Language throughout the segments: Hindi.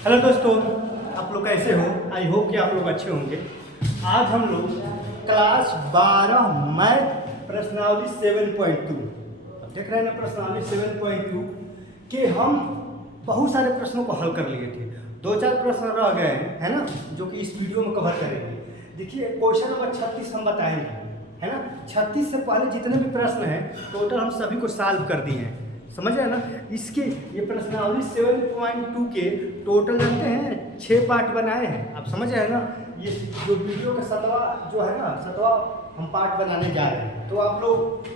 हेलो दोस्तों, आप लोग कैसे हो? आई होप कि आप लोग अच्छे होंगे। आज हम लोग क्लास 12 मैथ प्रश्नावली 7.2 देख रहे हैं ना। प्रश्नावली 7.2 के हम बहुत सारे प्रश्नों को हल कर लिए थे। 2-4 प्रश्न रह गए हैं, है ना, जो कि इस वीडियो में कवर करेंगे। देखिए, क्वेश्चन नंबर 36 हम बताएंगे, है ना। 36 से पहले जितने भी प्रश्न हैं टोटल हम सभी को सॉल्व कर दिए हैं, समझ रहे हैं ना। इसके ये प्रश्नावली 7.2 के टोटल जानते हैं 6 पार्ट बनाए हैं, आप समझ रहे हैं ना। ये जो वीडियो का 7वां जो है ना, 7वां हम पार्ट बनाने जा रहे हैं। तो आप लोग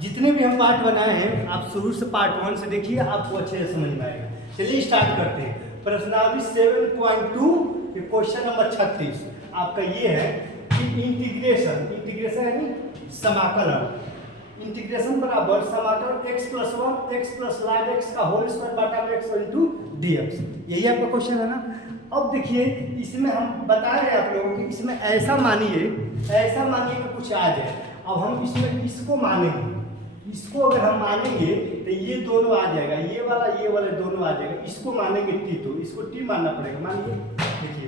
जितने भी हम पार्ट बनाए हैं आप शुरू से पार्ट 1 से देखिए, आपको अच्छे से समझ में आएगा। चलिए स्टार्ट करते हैं। प्रश्नावली 7.2 के क्वेश्चन नंबर 36 आपका ये है कि इंटीग्रेशन यानी समाकलन। इंटीग्रेशन बराबर समाकलन x plus 1 x plus log x का होल स्क्वायर बटा में x इंटू dx, यही आपका क्वेश्चन है ना। अब देखिए, इसमें हम बता रहे हैं आप लोगों को, इसमें ऐसा मानिए कि कुछ आ जाए। अब हम इसमें इसको मानेंगे, इसको अगर हम मानेंगे तो ये दोनों आ जाएगा, ये वाला दोनों आ जाएगा। इसको मानेंगे t, तो इसको t मानना पड़ेगा। मानिए, देखिए,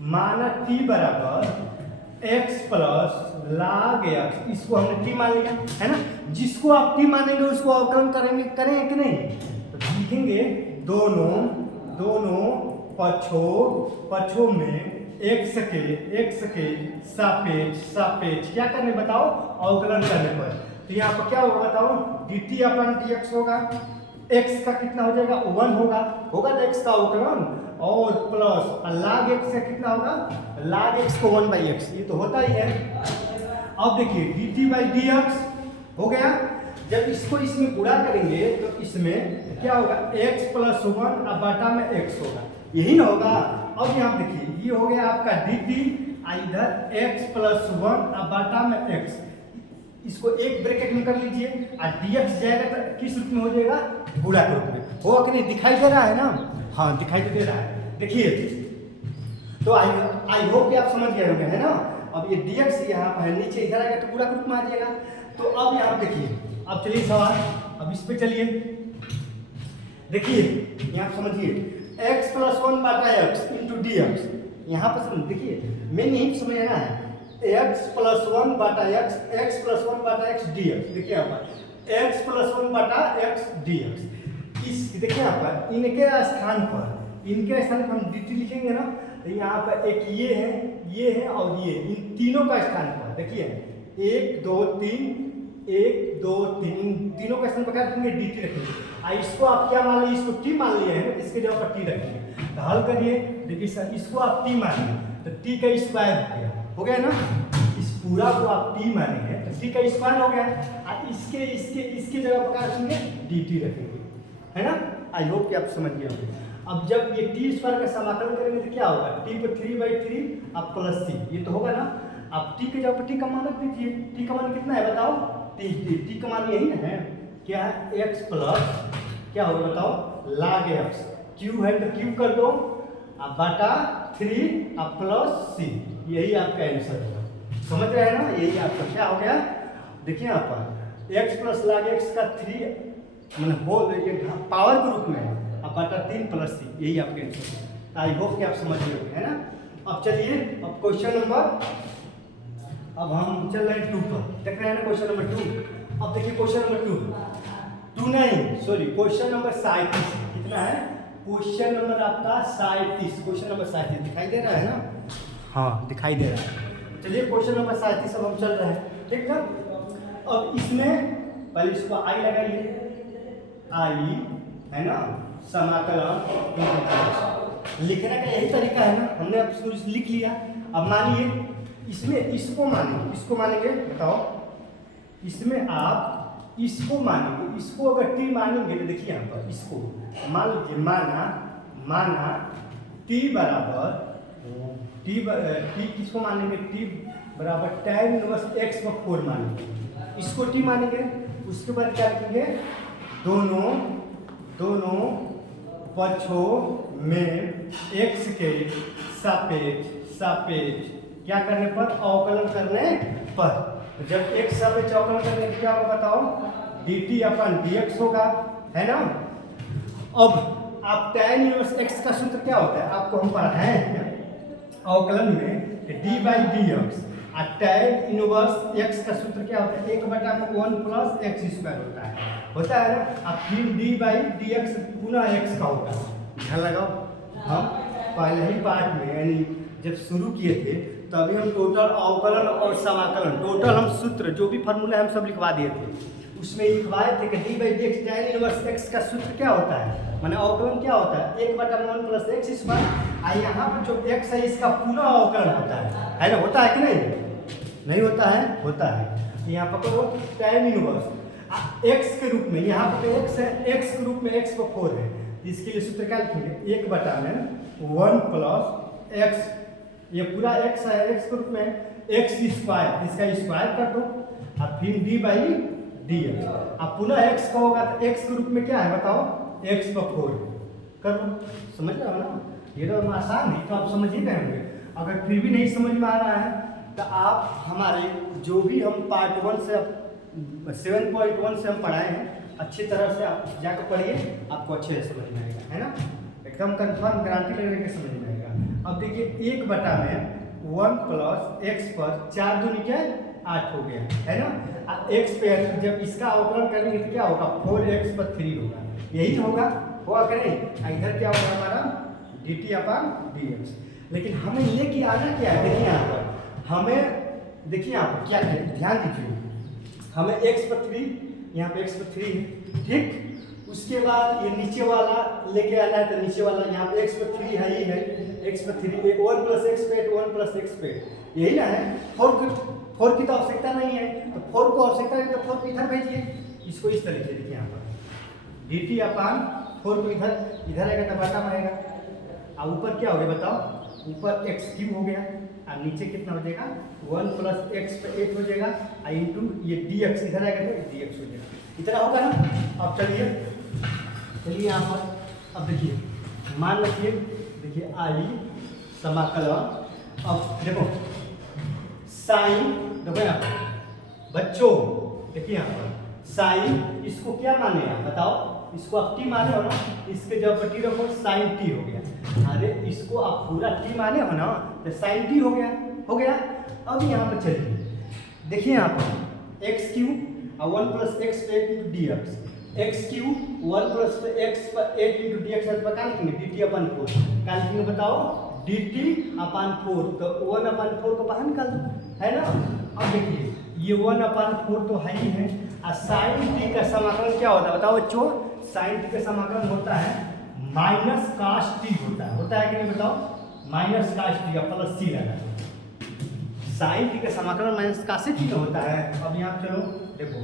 माना t बराबर x प्लस log x, इसको हमने t मान लिया, है ना। जिसको आप t मानेंगे उसको अवकलन करेंगे कि नहीं, तो लिखेंगे दोनों पक्षों में x के सापेक्ष क्या करने बताओ, अवकलन करने पर। तो यहाँ पर क्या होगा बताओ, dt अपन dx होगा। x का कितना हो जाएगा, 1 होगा ना x का अवकलन, और प्लस log x से कितना होगा, log x को 1/x, ये तो होता ही है। अब देखिए dt/dx हो गया। जब इसको इसमें गुणा करेंगे तो इसमें क्या होगा, x प्लस 1 अब बटा में x होगा, यही ना होगा। अब यहाँ देखिए, ये हो गया आपका dt, इधर x प्लस 1 अब बटा में x, इसको एक ब्रैकेट में कर लीजिए, और dx जाएगा तो किस रूप में हो जाएगा, गुणा के रूप में। होगा कि नहीं, दिखाई दे रहा है ना। हाँ, दिखाई दे रहा है। देखिए, तो आई होप कि आप समझ गए होंगे, है ना। अब ये dx यहाँ पर है, नीचे इधर आएगा तो गुणा के रूप में आ जाएगा। तो अब यहाँ देखिए, अब चलिए सवाल, अब इस पे चलिए। देखिए यहाँ समझिए, x प्लस 1 बटा x इंटू dx, यहाँ पर समझ, देखिए मेन यही समझना है, x प्लस 1 बटा x प्लस 1 बटा x dx। देखिए यहाँ पर x प्लस 1 बटा x dx। इस देखिए यहाँ पर इनके स्थान पर हम dt लिखेंगे ना, तो यहाँ पर एक ये है और ये, इन तीनों का स्थान पर देखिए 1 2 3 इन तीनों का स्थान पर क्या रखेंगे, dt रखेंगे। इसको आप क्या मान लिए, इसको t मान लिए हैं, इसके जगह पर t रखेंगे। तो हल करिए, देखिए सर, इसको आप t मानिए तो t का स्क्वायर हो गया ना। इस पूरा को आप t मानेंगे तो t का स्क्वायर हो गया, और इसके जगह पर क्या रखेंगे, dt रखेंगे, है ना। आई होप कि आप समझ गए होंगे। अब जब ये टी स्क्वायर का समाकलन करेंगे तो क्या होगा, टी पर 3/3 अब प्लस सी, ये तो होगा ना। अब टी के जगह पर टी का मान रख दीजिए। टी का मान कितना है बताओ, टी का मान यही ना है, क्या है, एक्स प्लस क्या होगा बताओ, log x। क्यू है तो क्यू कर दो, अब बटा 3 अब प्लस सी, यही आपका आंसर होगा। समझ रहे हैं ना, यही आपका क्या हो गया। देखिए यहाँ पर x प्लस log x का 3 मतलब होल पावर के रूप में, अब बटा 3 प्लस सी, यही आपके आंसर है। आई होप कि आप समझ गए होंगे, है ना। अब चलिए, अब क्वेश्चन नंबर, अब हम चल रहे हैं 2 पर, देख रहे हैं ना क्वेश्चन नंबर 2। अब देखिए क्वेश्चन नंबर 2 नहीं, सॉरी, क्वेश्चन नंबर 37 कितना है, क्वेश्चन नंबर आपका 37, क्वेश्चन नंबर 37 दिखाई दे रहा है ना। हाँ, दिखाई दे रहा है। चलिए क्वेश्चन नंबर 37 अब हम चल रहे हैं, ठीक है। अब इसमें पहले इसको आई लगाइए, आई है ना, समाकलन लिखने का यही तरीका है ना, हमने अब शुरू से लिख लिया। अब मानिए इसमें इसको मानेंगे बताओ, इसमें आप इसको मानेंगे, इसको अगर t मानेंगे तो देखिए यहाँ पर इसको मान लीजिए, माना t बराबर t किसको मानेंगे, t बराबर tan इनवर्स x/4 मानेंगे, इसको t मानेंगे। उसके बाद क्या लिखेंगे, दोनों पक्षों में x के सापेक्ष क्या करने पर, अवकलन करने पर। जब x सापेक्ष अवकलन करने पर क्या होगा बताओ, dt अपन dx होगा, है ना। अब आप tan इनवर्स x का सूत्र क्या होता है आपको हम पढ़ाए हैं अवकलन में डी बाई डी एक्स। और tan इनवर्स x का सूत्र क्या होता है 1/1 प्लस एक्स स्क्वायर होता है ना। अब फिर डी बाई डी एक्स पुनः x का होगा। ध्यान लगाओ हम पहले ही पार्ट में यानी जब शुरू किए थे तभी हम टोटल अवकलन और समाकलन टोटल हम सूत्र जो भी फार्मूला हम सब लिखवा दिए थे। उसमें लिखवाए थे कि D by D x tan inverse x का सूत्र क्या होता है माने अवकलन क्या होता है 1/1 प्लस एक्स स्क्वायर। और यहाँ पर जो x है इसका पूरा अवकलन होता है ना। होता है कि नहीं होता है होता है। यहाँ पर तो tan इनवर्स x के रूप में यहाँ पर x है x के रूप में x को 4 है इसके लिए सूत्र क्या लिखेंगे 1/1 प्लस एक्स। ये पूरा x है x के रूप में x स्क्वायर इसका स्क्वायर कर दो और फिर डी बाई डी एक्स। अब पुनः x का होगा तो x के रूप में क्या है बताओ x को 4 कर लो। समझ रहे हो ना ये तो आसान है तो आप समझ ही गए होंगे। अगर फिर भी नहीं समझ में आ रहा है तो आप हमारे जो भी हम पार्ट 1 से 7.1 से हम पढ़ाए हैं अच्छी तरह से आप जाकर पढ़िए आपको अच्छे से समझ में आएगा है ना। एकदम कंफर्म गारंटी लेने के समझ में आएगा। अब देखिए 1/1 प्लस एक्स पर 4 दूनी क्या 8 हो गया है ना। एक्स पे जब इसका अवकलन करेंगे तो क्या होगा 4x पर 3 होगा यही होगा कि नहीं। इधर क्या होगा हमारा dt/dx। लेकिन हमें लेके आना क्या है देखिए यहाँ पर हमें देखिए यहाँ पर क्या है ध्यान दीजिए हमें x पर 3 यहाँ पे x पर 3 है ठीक। उसके बाद ये नीचे वाला लेके आना है तो नीचे वाला यहाँ पे x पर 3 है ही है x पर 3 1 प्लस एक्स पे 1 प्लस एक्स पे यही ना है। 4 की तो आवश्यकता नहीं है तो 4 को आवश्यकता है तो 4 को इधर भेजिए इसको इस तरीके से देखिए यहाँ पर dt/4 को इधर आएगा तो बटा में आएगा। और ऊपर क्या हो गया बताओ ऊपर x³ हो गया और नीचे कितना हो जाएगा 1 प्लस एक्स पे 8 हो जाएगा और इंटू ये dx इधर आएगा तो dx हो जाएगा इतना होगा ना। अब चलिए यहाँ पर अब देखिए मान रखिए देखिए आई समाकलन। अब देखो साइन देखो यहाँ पर बच्चों देखिए यहाँ पर साइन इसको क्या माने आप बताओ इसको आप t माने हो ना इसके जब t रखो साइन t हो गया। अरे इसको आप पूरा t माने हो ना तो साइन t हो गया। अब यहाँ पर चलिए देखिए यहाँ पर x³ और 1 प्लस एक्स पे 8 into D x x³ 1 plus x पर 8 इंटू डी एक्स पर क्या लिखेंगे dt/4 क्या लिखेंगे बताओ dt/4 तो 1/4 को बाहर निकाल दो है ना। अब देखिए ये 1/4 तो है ही है और साइन t का समाकलन क्या होता है बताओ बच्चों साइन t का समाकलन होता है माइनस cos t होता है कि नहीं बताओ माइनस cos t का प्लस c लगा साइन t का समाकलन माइनस cos t का होता है। अब यहाँ चलो देखो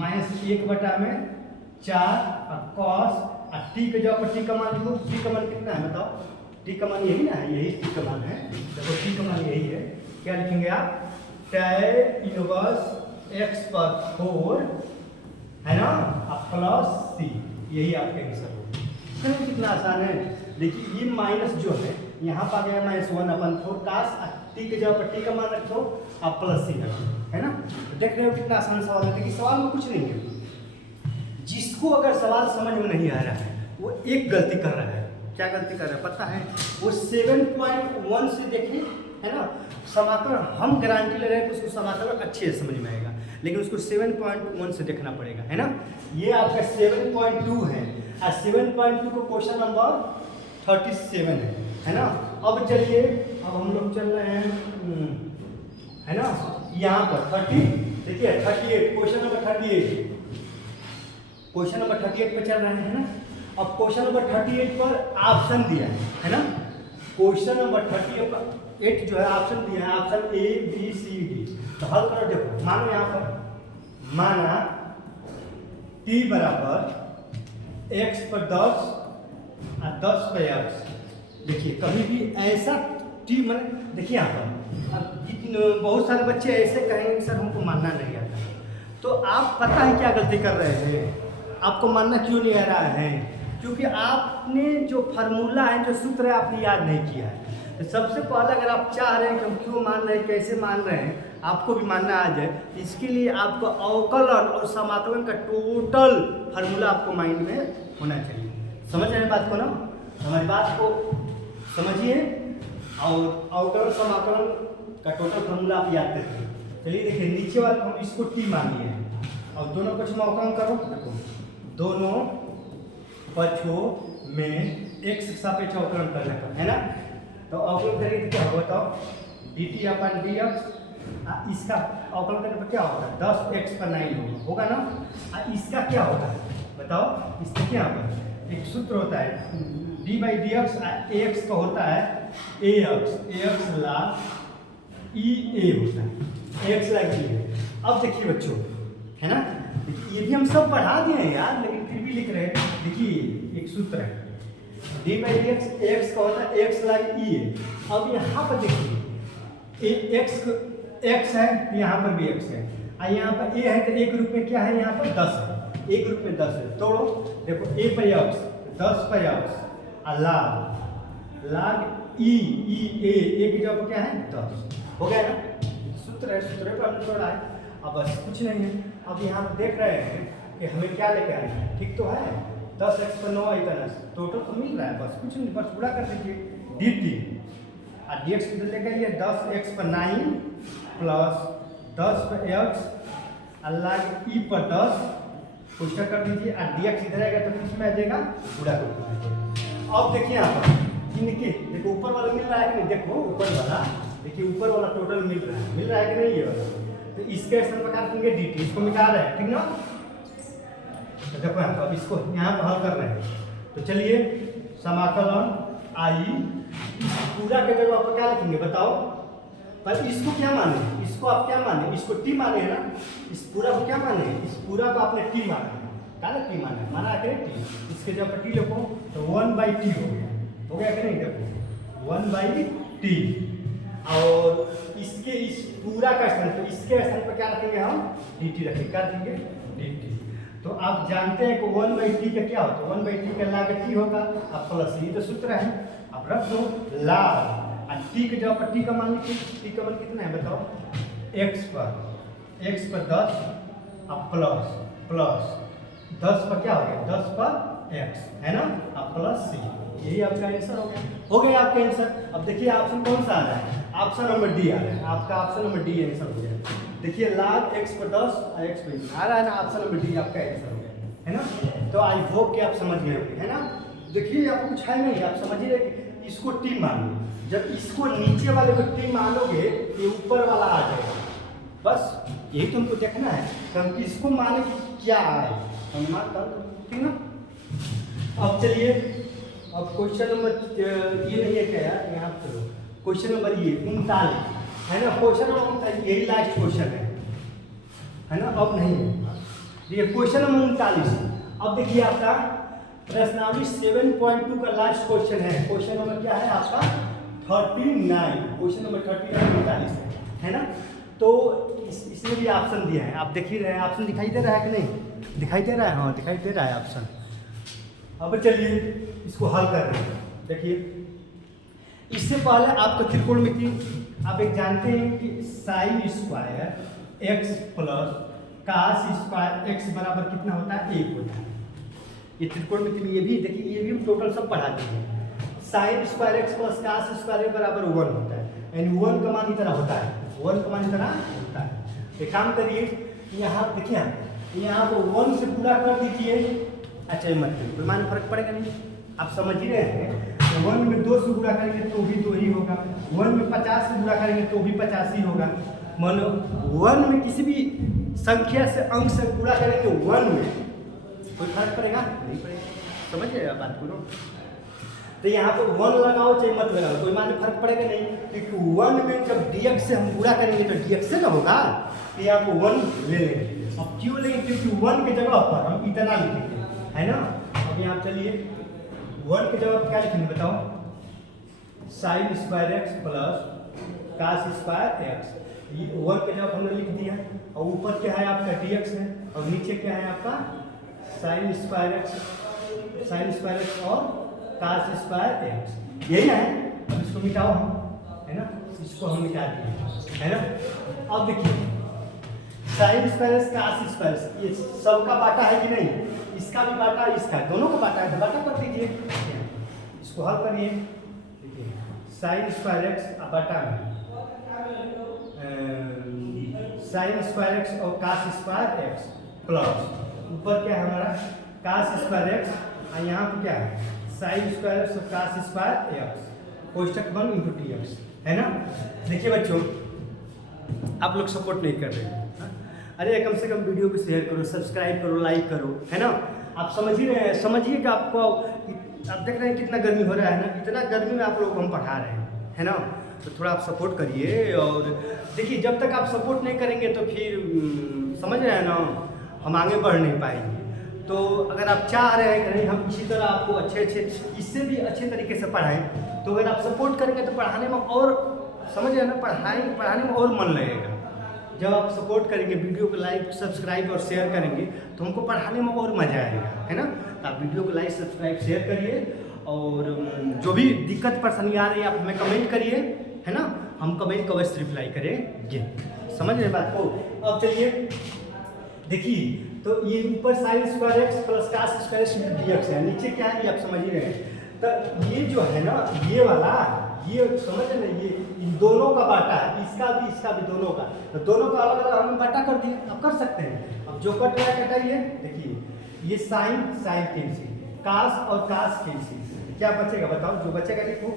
-1/4 और cos और t के जगह पर t का मान लिखो t का मान कितना है बताओ t का मान यही ना है यही t का मान है देखो t का मान यही है क्या लिखेंगे आप tan इनवर्स x पर 4 है ना प्लस c यही आपका आंसर होगा। कितना आसान है देखिए ये माइनस जो है यहाँ पर आ गया -1/4 cos t के जगह पर t का मान रखो आप प्लस c रखो है ना। तो देख रहे हो कितना आसान सवाल है। देखिए सवाल में कुछ नहीं है जिसको अगर सवाल समझ में नहीं आ रहा है वो एक गलती कर रहा है। क्या गलती कर रहा है पता है वो 7.1 से देखें है ना समाकलन हम गारंटी ले रहे हैं कि उसको समाकलन अच्छे से समझ में आएगा लेकिन उसको 7.1 से देखना पड़ेगा है ना। ये आपका 7.2 है और 7.2 को क्वेश्चन नंबर 37 है ना। अब चलिए अब हम लोग चल रहे हैं है ना यहाँ पर 30 देखिए 38 क्वेश्चन नंबर 38 पर चल रहे हैं ना। अब क्वेश्चन नंबर 38 पर ऑप्शन दिया है ना। क्वेश्चन नंबर 38 जो है ऑप्शन दिया है option A B C D तो हल करो। देखो मानो यहाँ पर माना t बराबर x पर 10 और 10 पर x। देखिए कभी भी ऐसा t मैंने देखिए यहाँ पर अब बहुत सारे बच्चे ऐसे कहेंगे सर हमको मानना नहीं आता तो आप पता है क्या गलती कर रहे हैं आपको मानना क्यों नहीं आ रहा है क्योंकि आपने जो फार्मूला है जो सूत्र है आपने याद नहीं किया है। तो सबसे पहले अगर आप चाह रहे हैं कि हम क्यों मान रहे हैं कैसे मान रहे हैं आपको भी मानना आ जाए इसके लिए आपको अवकलन और समाकलन का टोटल फार्मूला आपको माइंड में होना चाहिए। समझ रहे हैं बात को ना। हमारी बात को समझिए और अवकलन समाकलन का टोटल फॉर्मूला आप याद करिए। चलिए देखिए, नीचे वाले हम इसको टी मान लिए और दोनों पक्ष में अवकलन करो। देखो दोनों पक्षों में x के सापेक्ष अवकलन करने का है ना, तो अवकलन करेंगे तो क्या होगा बताओ, dt अपन dx। इसका अवकलन करने पर क्या होगा, 10x पर 9 होगा ना। इसका क्या होगा बताओ, इसका क्या होगा, एक सूत्र होता है d by D x, ax का होता है ax log e a होता है, ax log e a। अब देखिए बच्चों है ना, ये भी हम सब पढ़ा दिए हैं यार, लेकिन फिर भी लिख रहे हैं। देखिए एक सूत्र है d by D x, ax का होता है ax log e a। अब यहाँ पर देखिए x है, यहाँ पर भी x है, और यहाँ पर a है, तो एक रूप में क्या है, यहाँ पर 10 है, एक रूप में 10 है। तोड़ो देखो a पर x, 10 पर x, log e a, एक की जगह क्या है 10, हो गया ना। सूत्र है, सूत्र पर हमने तोड़ा है। अब बस कुछ नहीं है। अब यहाँ पर देख रहे हैं कि हमें क्या लेके आना है, ठीक तो है, 10x पर 9 इतना टोटल तो मिल रहा है, बस कुछ नहीं, बस पूरा कर दीजिए dt और dx की बदले का ये 10x पर 9 प्लस 10 पर x log e पर 10 पुष्टा कर दीजिए और dx इधर आएगा तो किस में आ जाएगा, पूरा कर दीजिए। अब देखिए यहाँ पर इनके देखो ऊपर वाला मिल रहा है कि नहीं, देखो ऊपर वाला, देखिए ऊपर वाला टोटल मिल रहा है कि नहीं, ये वाला। तो इसके स्थान पर क्या रखेंगे dt, इसको मिटा रहे हैं, ठीक ना। तो देखो यहाँ अब इसको यहाँ पर हल कर रहे हैं, तो चलिए समाकलन आई पूरा के जगह आप क्या लिखेंगे बताओ, पर इसको क्या माने, इसको आप क्या माने, इसको टी माने है ना, इस पूरा को क्या माने, इस पूरा को आपने टी माना है, क्या ना टी माना है, माना है टी, इसके जगह पर टी लिखो तो 1/t हो गया कि नहीं, देखो 1/t। और इसके इस पूरा का स्थान, तो इसके स्थान पर क्या रखेंगे हम, dt रखेंगे, क्या रखेंगे dt। तो आप जानते हैं कि 1/t का क्या होता है, 1/t का log t होगा, अब प्लस ये तो सूत्र है, अब रख दो log और t के जगह पर t का मान लिखिए, t का मान कितना है बताओ, x पर 10 अब प्लस 10 पर क्या हो गया, 10 पर x है ना, अब प्लस c, यही आपका आंसर हो गया आपका आंसर। अब देखिए ऑप्शन कौन सा आ रहा है, ऑप्शन नंबर डी आ रहा है, आपका ऑप्शन नंबर डी आंसर हो गया। देखिए log x पर 10 और x पर आ रहा है ना, ऑप्शन नंबर डी आपका आंसर हो गया है ना। तो आई होप कि आप समझ गए होंगे, है ना। देखिए आपको कुछ है नहीं, आप समझिए इसको टी मान लो, जब इसको नीचे वाले को टी मानोगे ये ऊपर वाला आ जाएगा, बस यही तुमको देखना है, हम इसको माने कि क्या आए, ठीक ना। अब चलिए, अब क्वेश्चन नंबर ये नहीं है क्या यार, यहाँ चलो क्वेश्चन नंबर ये 39 है ना, क्वेश्चन नंबर यही लास्ट क्वेश्चन है ना, अब नहीं है ये क्वेश्चन नंबर 39। अब देखिए आपका प्रश्नावली 7.2 का लास्ट क्वेश्चन है, क्वेश्चन नंबर क्या है आपका 39, क्वेश्चन नंबर 39 है ना। तो इसमें भी ऑप्शन दिया है, आप देख ही रहे हैं, ऑप्शन दिखाई दे रहा है कि नहीं, दिखाई दे रहा है, हाँ दिखाई दे रहा है ऑप्शन। अब चलिए इसको हल कर रहे हैं। देखिए इससे पहले आपको त्रिकोणमिति आप एक जानते हैं कि sine square x plus cos square x बराबर कितना होता है, 1 होता है। ये त्रिकोणमिति में ये भी देखिए, ये भी हम टोटल सब पढ़ा देंगे। Sine square x plus cos square बराबर 1 होता है, यानी 1 का मान इतना होता है, 1 का मान इतना होता है। एक काम करिए, यहाँ देखिए यहाँ तो 1 से पूरा कर दीजिए, अच्छा मत कोई मान फर्क पड़ेगा नहीं, आप समझ ही रहे हैं। 1 में 2 से गुणा करेंगे तो भी 2 ही होगा, 1 में 50 से गुणा करेंगे तो भी 50 ही होगा। मान लो 1 में किसी भी संख्या से अंक से गुणा करेंगे 1 में, कोई फर्क पड़ेगा नहीं पड़ेगा, समझ रहे आप बात को। तो यहाँ पर 1 लगाओ चाहे मत लगाओ, कोई मान फर्क पड़ेगा नहीं, क्योंकि 1 में जब dx से हम गुणा करेंगे तो dx से ना होगा, तो यहाँ पर 1 ले लेंगे। अब क्यों लेंगे, क्योंकि 1 की जगह पर हम इतना लिखेंगे, है ना। अब यहाँ चलिए 1 की जगह क्या लिखेंगे बताओ, sine square x plus cos square x, ये 1 की जगह हमने लिख दिया, और ऊपर क्या है आपका dx है, और नीचे क्या है आपका साइन स्क्वायर x और कास स्क्वायर x, यही है। अब इसको मिटाओ हम, है ना, इसको हम मिटा दिए, है ना। अब देखिए साइन स्क्वायर कास स्क्वायर, ये सबका बाटा है कि नहीं, इसका भी बाटा, इसका दोनों का बाटा है, तो बाटा कर दीजिए। इसको हल करिए, देखिए साइन स्क्वायर एक्स बटा में साइन स्क्वायर एक्स और कास स्क्वायर एक्स प्लस ऊपर क्या है हमारा कास स्क्वायर एक्स और यहाँ पर क्या है साइन स्क्वायर एक्स और कास स्क्वायर एक्स कोष्टक 1 इंटू टी एक्स है ना। देखिए बच्चों आप लोग सपोर्ट नहीं कर रहे हैं, अरे कम से कम वीडियो को शेयर करो, सब्सक्राइब करो, लाइक करो, है ना। आप समझ ही रहे हैं, समझिए कि आपको आप देख रहे हैं कितना गर्मी हो रहा है ना, इतना गर्मी में आप लोग को हम पढ़ा रहे हैं, है ना। तो थोड़ा आप सपोर्ट करिए। और देखिए जब तक आप सपोर्ट नहीं करेंगे तो फिर समझ रहे हैं ना, हम आगे बढ़ नहीं पाएंगे। तो अगर आप चाह रहे हैं कि नहीं हम इसी तरह आपको अच्छे इससे भी अच्छे तरीके से पढ़ाएं, तो अगर आप सपोर्ट करेंगे तो पढ़ाने में और समझ रहे हैं ना, पढ़ाने में और मन लगेगा। जब आप सपोर्ट करेंगे, वीडियो को लाइक सब्सक्राइब और शेयर करेंगे तो हमको पढ़ाने में और मज़ा आएगा, है ना। तो आप वीडियो को लाइक सब्सक्राइब शेयर करिए और जो भी दिक्कत परेशानी आ रही है आप हमें कमेंट करिए, है ना। हम कमेंट को अवश्य रिप्लाई करेंगे, समझ रहे बात को। अब चलिए देखिए, तो ये ऊपर sine square x plus cos square x D x है, नीचे क्या है ये आप समझ ही रहे हैं। तो ये जो है ना ये वाला, ये समझ रहे ये इन दोनों का बाटा है, इसका भी दोनों का, तो दोनों का अलग अलग हमने बाटा कर दिया। अब कर सकते हैं, अब जो कट रहा है कटाइए। देखिए ये साइन कैंसिल, कास और कास कैंसिल, क्या बचेगा बताओ, जो बचेगा लिखो।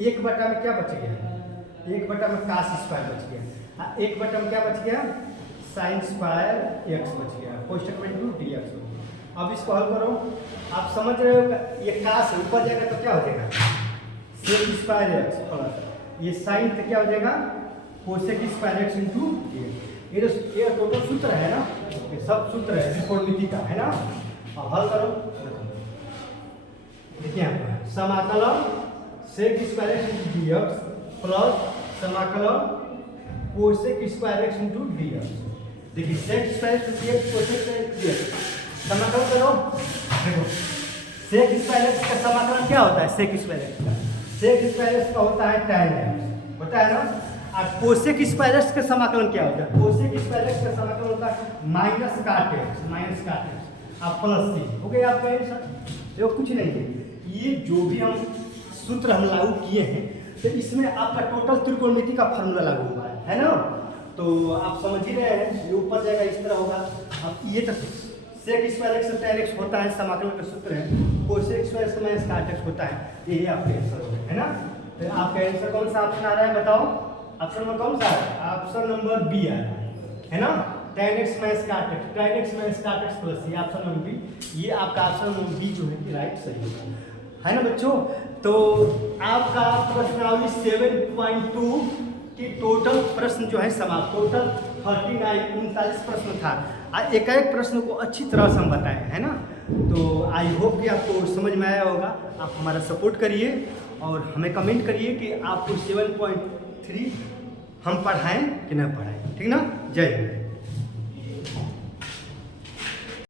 एक बटा में क्या बच गया, एक बटा में कास स्क्वायर बच गया, एक बटा में क्या बच गया साइन स्क्वायर एक्स बच गया, कोष्टक में इंटू डी एक्स। अब इसको हल करो, आप समझ रहे हो ये कास ऊपर जाएगा तो क्या हो जाएगा सेक स्क्वायर एक्स प्लस ये साइन तो क्या हो जाएगा कोसेक स्क्वायर एक्स इंटू ये टोटल सूत्र है ना, ये सब सूत्र है त्रिकोणमिति का, है ना। अब हल करो, देखिए यहाँ पर समाकलन sec square X into D X plus समाकलन cosec square X into D X. देखिए sec square x D X cosec square x D X समाकलन करो। देखो सेक स्क्वायर एक्स का समाकलन क्या होता है, सेक स्क्वायर एक्स का, सेक स्क्वायर एक्स का होता है tan x, होता है ना। और कोसेक स्क्वायर एक्स का समाकलन क्या होता है, कोसेक स्क्वायर एक्स का समाकलन होता है माइनस काट एक्स आप प्लस सी हो गया आपका आंसर। देखो कुछ नहीं है, ये जो भी हम सूत्र हम लागू किए हैं तो इसमें आपका टोटल त्रिकोणमिति का फॉर्मूला लागू हुआ है ना। तो आप समझ ही रहे हैं, ये ऊपर जाएगा इस तरह होगा। अब ये तो sec square x tan x होता है, समाकलन का सूत्र है, cosec square x minus cot x होता है, ये आपका आंसर हो गया, है ना। तो आपका आंसर कौन सा ऑप्शन आ रहा है बताओ, ऑप्शन नंबर कौन सा है, ऑप्शन नंबर बी आ रहा है ना। tan x minus cot x plus ये ऑप्शन नंबर बी, ये आपका ऑप्शन नंबर बी जो है कि राइट सही है ना बच्चों। तो आपका प्रश्नावली 7.2 की टोटल प्रश्न जो है समाप्त, टोटल 39 प्रश्न था। एक प्रश्न को अच्छी तरह से हम बताए हैं ना। तो आई होप कि आपको समझ में आया होगा। आप हमारा सपोर्ट करिए और हमें कमेंट करिए कि आपको 7.3 हम पढ़ाएं कि न पढ़ाएं, ठीक ना। जय हिंद।